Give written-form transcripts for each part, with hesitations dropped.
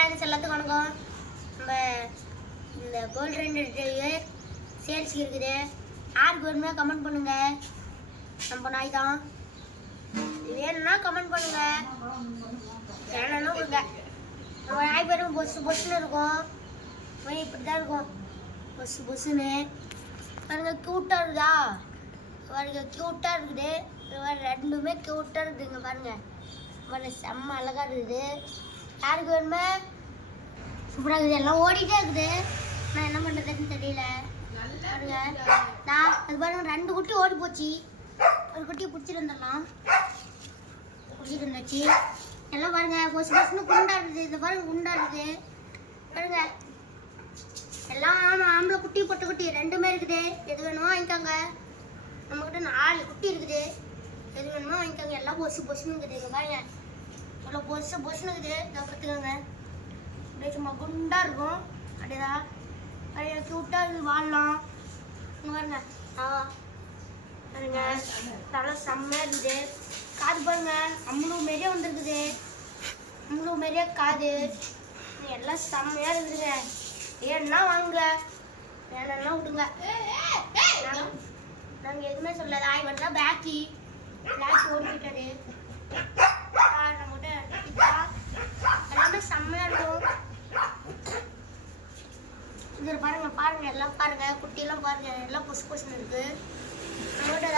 Friends எல்லாத்துக்கும் வணக்கம். நம்ம இந்த கோல்டன் ரெட்ரீவர் சேல்ஸ்க்கு இருக்குது. யாருக்கு வேணுமே கமெண்ட் பண்ணுங்க. நம்ம நாய் தான். வேணும்னா கமெண்ட் பண்ணுங்க. வேணும்னா கொடுங்க. நம்ம நாய் பேரும் பொஸ்ன்னு இருக்கும். இப்படி தான் இருக்கும். பொஸ்ஸுன்னு பாருங்க. க்யூட்டாக இருக்குதா? பாருங்க க்யூட்டாக இருக்குது. ரெண்டுமே க்யூட்டாக இருக்குதுங்க. பாருங்க பாருங்க செம்ம அழகாக இருக்குது. யாருக்கு வேணுமே சூப்பராக இருக்குது. எல்லாம் ஓடிட்டே இருக்குது. நான் என்ன பண்ணுறதுன்னு தெரியல. பாருங்க நான் அது பாருங்க 2 குட்டி ஓடி போச்சு. ஒரு குட்டியை பிடிச்சிட்டு வந்துடலாம். பிடிச்சிட்டு வந்துச்சு. எல்லாம் பாருங்க பொசுன்னு குண்டா இருக்குது. இந்த பாருங்க குண்டா இருக்குது. பாருங்க எல்லாம் ஆம்பளை குட்டி பொட்டை குட்டி 2மே இருக்குது. எது வேணுமோ வாங்கிக்கோங்க. நம்மக்கிட்ட 4 குட்டி இருக்குது. எது வேணுமோ வாங்கிக்கோங்க. எல்லாம் பொசுன்னு இருக்குது. பாருங்க இவ்வளோ பொசுன்னு இருக்குது. இதை பார்த்துக்கோங்க. அப்படியே சும்மா குண்டாக இருக்கும். அப்படியேதான் அப்படியே க்யூட்டாக இருக்குது. வாழலாம் பாருங்க. பாருங்க நல்லா செம்மையாக இருக்குது. காது பாருங்க அம்மளு மாரியே வந்துருக்குது. அம்மளு மாரியே காது எல்லாம் செம்மையாக இருக்குதுங்க. ஏன்னா வாங்க வேணும்னா விடுங்க. நாங்கள் எதுவுமே சொல்லாது. ஆய் வரலாம் பேக்கி ஓடிக்கிட்டாரு. எல்லாமே செம்மையா இருக்கும். இது பாருங்க எல்லாம் பாருங்க. குட்டியெல்லாம் பாருங்க எல்லாம் பொசுன்னு இருக்கு.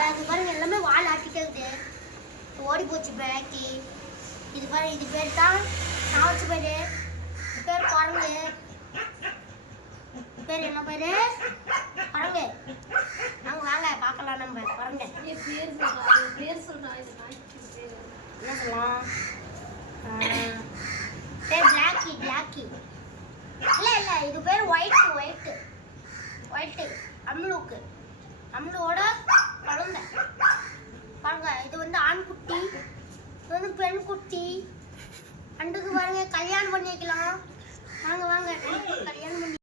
அது பாருங்க எல்லாமே வால் ஆட்டிட்டே இருக்குது. ஓடி போச்சு பேக்கி. இது பாருங்க. இது பேர் தான் நான் வச்ச பேரு. பேர் குரங்கு. பேர் என்ன பேரு? குரங்கு. நாங்க வாங்க பார்க்கலாம். நம்ம குரங்க பேர் சொல்றோம். என்ன சொல்லலாம்? பேர் பிளாக்கி. இல்ல இது பேர் ஒயிட்டு அம்லுவோட குழந்தை. பாருங்க இது வந்து ஆண் குட்டி, இது வந்து பெண் குட்டி. 2க்கு பாருங்க கல்யாணம் பண்ணி வைக்கலாம். வாங்க கல்யாணம் பண்ணி